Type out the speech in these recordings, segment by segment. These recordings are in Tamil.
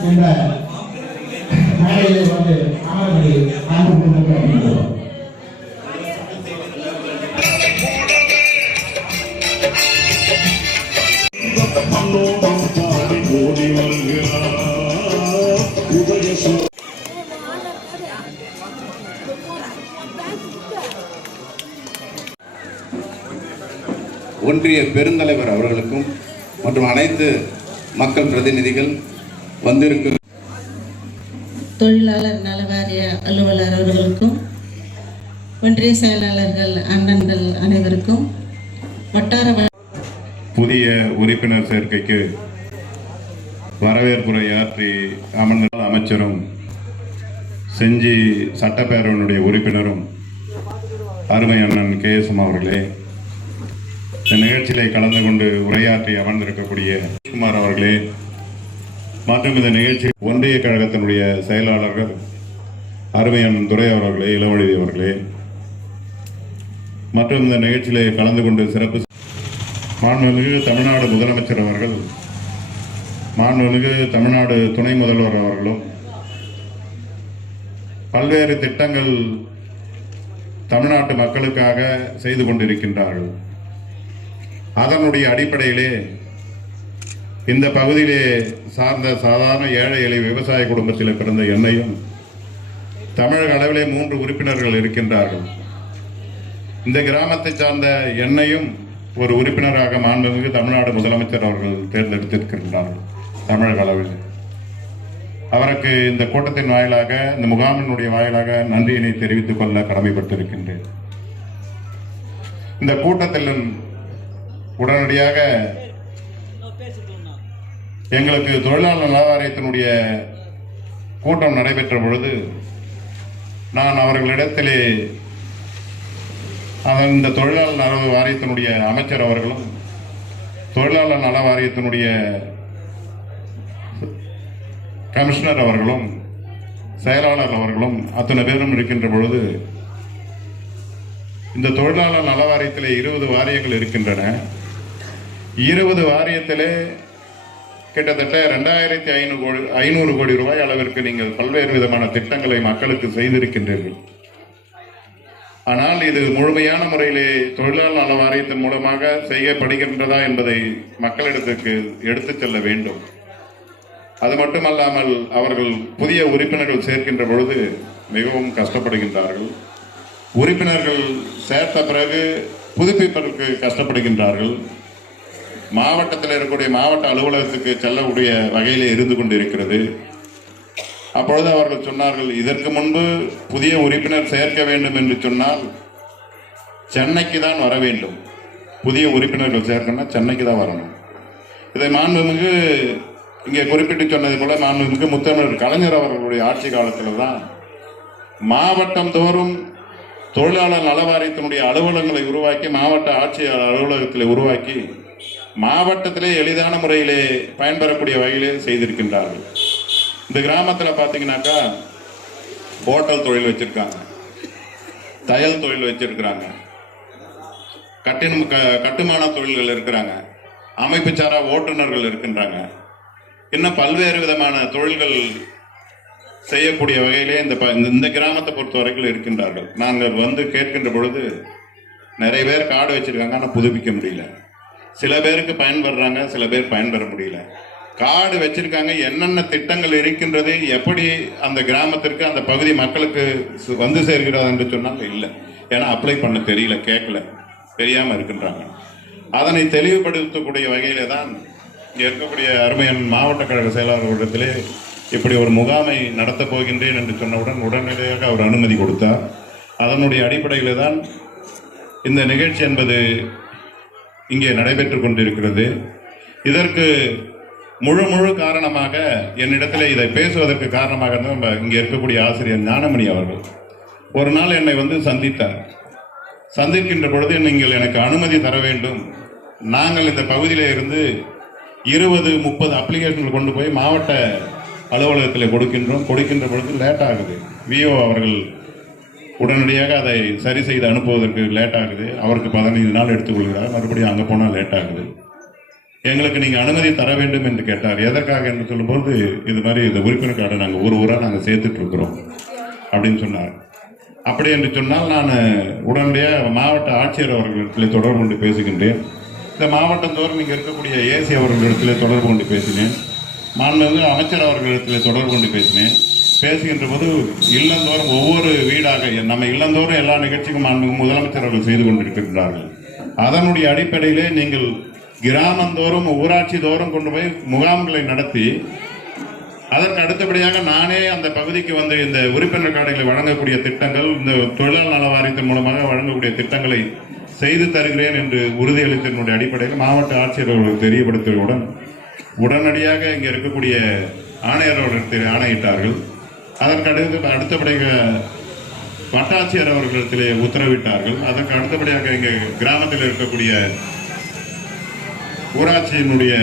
என்ற மேடையிலே வந்து அமர்ந்து அன்பு ஒன்றிய பெருந்தலைவர் அவர்களுக்கும் மற்றும் அனைத்து மக்கள் பிரதிநிதிகள் வந்திருக்கும் தொழிலாளர் நல வாரிய அலுவலர் அவர்களுக்கும் ஒன்றிய செயலாளர்கள் அண்ணன்கள் அனைவருக்கும் வட்டார புதிய உறுப்பினர் சேர்க்கைக்கு வரவேற்புரையாற்றி அமர்ந்த அமைச்சரும் செஞ்சி சட்டப்பேரவையினுடைய உறுப்பினரும் அருமை அண்ணன் கே எஸ் எம் அவர்களே இந்த நிகழ்ச்சியிலே கலந்து கொண்டு உரையாற்றி அமர்ந்திருக்கக்கூடிய குமார் அவர்களே மற்றும் இந்த நிகழ்ச்சி ஒன்றிய கழகத்தினுடைய செயலாளர்கள் அருமை அண்ணன் துரை அவர்களே இளவழுதி அவர்களே மற்றும் இந்த நிகழ்ச்சியிலே கலந்து கொண்டு சிறப்பு மாண்புமிகு தமிழ்நாடு முதலமைச்சர் அவர்கள் மாண்புமிகு தமிழ்நாடு துணை முதல்வர் அவர்களும் பல்வேறு திட்டங்கள் தமிழ்நாட்டு மக்களுக்காக செய்து கொண்டிருக்கின்றார்கள். அதனுடைய அடிப்படையிலே இந்த பகுதியிலே சார்ந்த சாதாரண ஏழை எளிய விவசாய குடும்பத்தில் பிறந்த என்னையும் தமிழக அளவிலே மூன்று உறுப்பினர்கள் இருக்கின்றார்கள். இந்த கிராமத்தை சார்ந்த என்னையும் ஒரு உறுப்பினராக மாண்புமிகு தமிழ்நாடு முதலமைச்சர் அவர்கள் தேர்ந்தெடுத்திருக்கின்றார்கள் தமிழக அளவில். அவருக்கு இந்த கூட்டத்தின் வாயிலாக இந்த முகாமினுடைய வாயிலாக நன்றியினை தெரிவித்துக் கொள்ள கடமைப்பட்டிருக்கின்றேன். இந்த கூட்டத்தில் உடனடியாக எங்களுக்கு தொழிலாளர் நல வாரியத்தினுடைய கூட்டம் நடைபெற்ற பொழுது நான் அவர்களிடத்திலே அதன் இந்த தொழிலாளர் நல வாரியத்தினுடைய அமைச்சர் அவர்களும் தொழிலாளர் நல வாரியத்தினுடைய கமிஷனர் அவர்களும் செயலாளர் அவர்களும் அத்தனை பேரும் இருக்கின்ற பொழுது இந்த தொழிலாளர் நல வாரியத்தில் இருபது வாரியங்கள் இருக்கின்றன. இருபது வாரியத்திலே கிட்டத்தட்ட ரெண்டாயிரத்தி ஐநூறு கோடி ஐநூறு கோடி ரூபாய் அளவிற்கு நீங்கள் பல்வேறு விதமான திட்டங்களை மக்களுக்கு செய்திருக்கின்றீர்கள். ஆனால் இது முழுமையான முறையிலே தொழிலாளர் நல வாரியத்தின் மூலமாக செய்யப்படுகின்றதா என்பதை மக்களிடத்துக்கு எடுத்துச் செல்ல வேண்டும். அது மட்டுமல்லாமல் அவர்கள் புதிய உறுப்பினர்கள் சேர்க்கின்ற பொழுது மிகவும் கஷ்டப்படுகின்றார்கள். உறுப்பினர்கள் சேர்த்த பிறகு புதுப்பிப்பதற்கு கஷ்டப்படுகின்றார்கள். மாவட்டத்தில் இருக்கக்கூடிய மாவட்ட அலுவலகத்துக்கு செல்லக்கூடிய வகையிலே இருந்து கொண்டிருக்கிறது. அப்பொழுது அவர்கள் சொன்னார்கள் இதற்கு முன்பு புதிய உறுப்பினர் சேர்க்க வேண்டும் என்று சொன்னால் சென்னைக்கு தான் வர வேண்டும். புதிய உறுப்பினர்கள் சேர்க்கணும்னா சென்னைக்கு தான் வரணும். இதை மாண்புமிகு இங்கே குறிப்பிட்டு சொன்னது போல மாண்புமிகு முத்தமிழர் கலைஞர் அவர்களுடைய ஆட்சி காலத்தில் தான் மாவட்டம் தோறும் தொழிலாளர் நல வாரியத்தினுடைய அலுவலகங்களை உருவாக்கி மாவட்ட ஆட்சியர் அலுவலகத்தில் உருவாக்கி மாவட்டத்திலே எளிதான முறையிலே பயன்பெறக்கூடிய வகையிலே செய்திருக்கின்றார்கள். இந்த கிராமத்தில் பார்த்தீங்கன்னாக்கா ஹோட்டல் தொழில் வச்சுருக்காங்க. தையல் தொழில் வச்சுருக்கிறாங்க. கட்டினம் க- கட்டுமான தொழில்கள் இருக்கிறாங்க. அமைப்பு சாரா ஓட்டுநர்கள் இருக்கின்றாங்க. இன்னும் பல்வேறு விதமான தொழில்கள் செய்யக்கூடிய வகையிலே இந்த இந்த- இந்த கிராமத்தை பொறுத்த வரைக்கும் இருக்கின்றார்கள். நாங்கள் வந்து கேட்கின்ற பொழுது நிறைய பேர் காடு வச்சிருக்காங்க ஆனால் புதுப்பிக்க முடியல. சில பேருக்கு பயன்படுறாங்க சில பேர் பயன்பெற முடியல. காடு வச்சிருக்காங்க என்னென்ன திட்டங்கள் இருக்கின்றது எப்படி அந்த கிராமத்திற்கு அந்த பகுதி மக்களுக்கு சு- வந்து சேர்கிறது என்று சொன்னால் இல்லை. ஏன்னா அப்ளை பண்ண தெரியல கேட்கல தெரியாமல் இருக்கின்றாங்க. அதனை தெளிவுபடுத்தக்கூடிய வகையில தான் இருக்கக்கூடிய அருமையன் மாவட்ட கழக செயலாளர்களிடத்திலே இப்படி ஒரு முகாமை நடத்தப் போகின்றேன் என்று சொன்னவுடன் உடனடியாக அவர் அனுமதி கொடுத்தார். அதனுடைய அடிப்படையில் தான் இந்த நிகழ்ச்சி என்பது இங்கே நடைபெற்றுக் கொண்டிருக்கிறது. இதற்கு முழு முழு காரணமாக என்னிடத்தில் இதை பேசுவதற்கு காரணமாக நம்ம இங்கே இருக்கக்கூடிய ஆசிரியர் ஞானமணி அவர்கள். ஒரு நாள் என்னை வந்து சந்தித்தார். சந்திக்கின்ற பொழுது நீங்கள் எனக்கு அனுமதி தர வேண்டும். நாங்கள் இந்த பகுதியில் இருந்து இருபது முப்பது அப்ளிகேஷன்கள் கொண்டு போய் மாவட்ட அலுவலகத்தில் கொடுக்கின்றோம். கொடுக்கின்ற பொழுது லேட் ஆகுது. விஓ அவர்கள் உடனடியாக அதை சரி செய்து அனுப்புவதற்கு லேட் ஆகுது அவருக்கு பதினைந்து நாள் எடுத்துக்கொள்கிறார். மறுபடியும் அங்கே போனால் லேட் ஆகுது எங்களுக்கு நீங்கள் அனுமதி தர வேண்டும் என்று கேட்டார். எதற்காக என்று சொல்லும்போது இது மாதிரி இந்த உறுப்பினர் கார்டை நாங்கள் ஒரு ஊராக நாங்கள் சேர்த்துட்டு இருக்கிறோம் அப்படின்னு சொன்னார். அப்படி என்று சொன்னால் நான் உடனடியாக மாவட்ட ஆட்சியர் அவர்களிடத்தில் தொடர்பு கொண்டு பேசுகின்றேன். இந்த மாவட்டந்தோறும் இங்கே இருக்கக்கூடிய ஏசி அவர்களிடத்தில் தொடர்பு கொண்டு பேசினேன். மாண்புமிகு அமைச்சர் அவர்களிடத்தில் தொடர்பு கொண்டு பேசினேன். பேசுகின்ற போது இல்லந்தோறும் ஒவ்வொரு வீடாக நம்ம இல்லந்தோறும் எல்லா நிகழ்ச்சிக்கும் மாண்புமிகு முதலமைச்சர் அவர்கள் செய்து கொண்டிருக்கின்றார்கள். அதனுடைய அடிப்படையிலே நீங்கள் கிராமந்தோறும் ஊராட்சி தோறும் கொண்டு போய் முகாம்களை நடத்தி அதற்கு அடுத்தபடியாக நானே அந்த பகுதிக்கு வந்து இந்த உறுப்பினர் கார்டுகளை வழங்கக்கூடிய திட்டங்கள் இந்த தொழிலாளர் நல வாரியத்தின் மூலமாக வழங்கக்கூடிய திட்டங்களை செய்து தருகிறேன் என்று உறுதியளித்ததனுடைய அடிப்படையில் மாவட்ட ஆட்சியர் அவர்களுக்கு தெரியப்படுத்தியவுடன் உடனடியாக இங்கே இருக்கக்கூடிய ஆணையர் ஆணையிட்டார்கள். அதற்கு அடுத்து அடுத்தபடியாக வட்டாட்சியர் அவர்களிடத்திலே உத்தரவிட்டார்கள். அதற்கு அடுத்தபடியாக இங்கே கிராமத்தில் இருக்கக்கூடிய ஊராட்சியினுடைய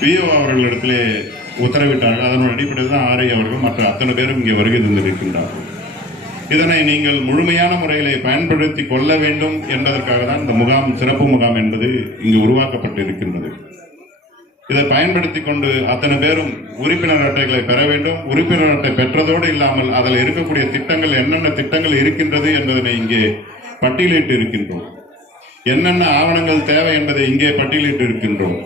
பிஓ அவர்களிடத்திலே உத்தரவிட்டார்கள். அதனுடைய அடிப்படையில் தான் ஆர்ஐ அவர்கள் மற்ற அத்தனை பேரும் இங்கே வருகை தந்திருக்கின்றார்கள். இதனை நீங்கள் முழுமையான முறையிலே பயன்படுத்தி கொள்ள வேண்டும் என்பதற்காக தான் இந்த முகாம் சிறப்பு முகாம் என்பது இங்கு உருவாக்கப்பட்டிருக்கின்றது. இதை பயன்படுத்தி கொண்டு அத்தனை பேரும் உறுப்பினர் அட்டைகளை பெற வேண்டும். உறுப்பினர் அட்டை பெற்றதோடு இல்லாமல் அதில் இருக்கக்கூடிய திட்டங்கள் என்னென்ன திட்டங்கள் இருக்கின்றது என்பதனை இங்கே பட்டியலிட்டு இருக்கின்றோம். என்னென்ன ஆவணங்கள் தேவை என்பதை இங்கே பட்டியலிட்டு இருக்கின்றோம்.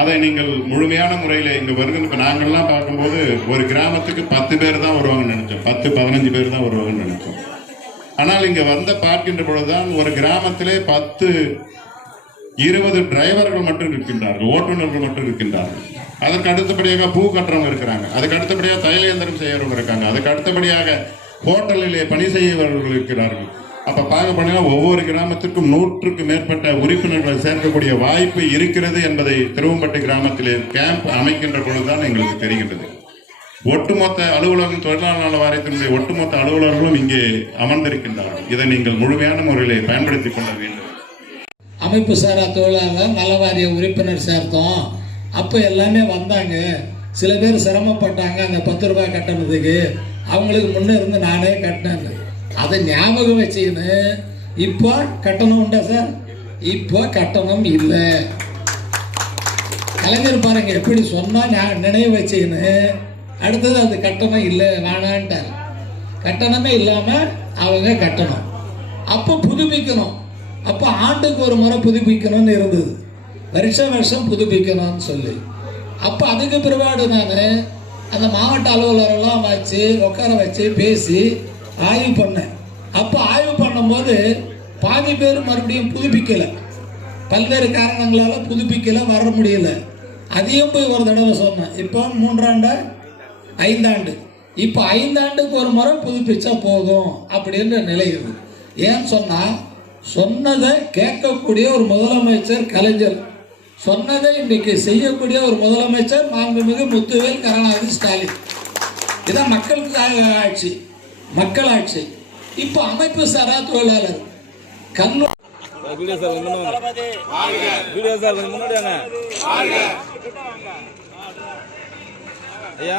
அதை நீங்கள் முழுமையான முறையில் இங்கே வருகின்ற இப்போ நாங்கள்லாம் பார்க்கும்போது ஒரு கிராமத்துக்கு பத்து பேர் தான் வருவாங்கன்னு நினைச்சோம். பத்து பதினஞ்சு பேர் தான் வருவாங்கன்னு நினைச்சோம். ஆனால் இங்கே வந்த பார்க்கின்ற பொழுதுதான் ஒரு கிராமத்திலே பத்து இருபது டிரைவர்கள் மட்டும் இருக்கின்றார்கள் ஓட்டுநர்கள் மட்டும் இருக்கின்றார்கள் அதற்கு அடுத்தபடியாக பூ கட்டுறவங்க இருக்கிறாங்க. அதுக்கு அடுத்தபடியாக தையல் இயந்திரம் செய்யறவங்க இருக்காங்க. அதுக்கு அடுத்தபடியாக ஹோட்டலிலே பணி செய்யவர்கள் இருக்கிறார்கள். அப்ப பார்க்க போனா ஒவ்வொரு கிராமத்திற்கும் நூற்றுக்கு மேற்பட்ட உறுப்பினர்களை சேர்க்கக்கூடிய வாய்ப்பு இருக்கிறது என்பதை திருவம்பட்டி கிராமத்திலே கேம்ப் அமைக்கின்ற பொழுதுதான் எங்களுக்கு தெரிகின்றது. ஒட்டுமொத்த அலுவலகம் தொழிலாளர் வாரியத்தினுடைய ஒட்டுமொத்த அலுவலர்களும் இங்கே அமர்ந்திருக்கின்றார்கள். இதை நீங்கள் முழுமையான முறையிலே பயன்படுத்திக் கொள்ள வேண்டும். அமைப்பு சாரா தொழிலாளர் நல வாரிய உறுப்பினர் சேர்த்தோம். அப்போ எல்லாமே வந்தாங்க. சில பேர் சிரமப்பட்டாங்க அந்த பத்து ரூபாய் கட்டணத்துக்கு. அவங்களுக்கு முன்னே இருந்து நானே கட்டினேன். அதை ஞாபகம் வச்சுக்கின்னு இப்போ கட்டணம் உண்டா சார்? இப்போ கட்டணம் இல்லை. கலைஞர் பாருங்க எப்படி சொன்னால் நான் நினைவு வச்சுக்கின்னு அடுத்தது அது கட்டணம் இல்லை வேணான்ட்டார். கட்டணமே இல்லாமல் அவங்க கட்டணும். அப்போ புதுப்பிக்கணும். அப்போ ஆண்டுக்கு ஒரு முறை புதுப்பிக்கணும்னு இருந்தது. வருஷம் வருஷம் புதுப்பிக்கணும்னு சொல்லி. அப்போ அதுக்கு பிற்பாடு நான் அந்த மாவட்ட அலுவலரெல்லாம் வச்சு உட்கார வச்சு பேசி ஆய்வு பண்ணேன். அப்போ ஆய்வு பண்ணும்போது பாதி பேர் மறுபடியும் புதுப்பிக்கலை. பல்வேறு காரணங்களால் புதுப்பிக்கலை வர முடியல. அதையும் போய் ஒரு தடவை சொன்னேன். இப்போ மூன்றாண்டு? ஐந்தாண்டு. இப்போ ஐந்தாண்டுக்கு ஒரு முறை புதுப்பிச்சா போதும் அப்படின்ற நிலை இருக்குது ஏன்னு சொன்னால் சொன்னதை கேட்கக்கூடிய ஒரு முதலமைச்சர் கலைஞர். சொன்னதை இன்னைக்கு செய்யக்கூடிய ஒரு முதலமைச்சர் மாண்புமிகு முத்துவேல் கருணாநிதி ஸ்டாலின். இதான் மக்களுக்கு ஆட்சி. மக்கள் ஆட்சி இப்போ அமைப்பு சாரா தொழிலாளர். கண்ணு வீடியோ சார் முன்னாடி வீடியோ சார் முன்னாடி ஐயா.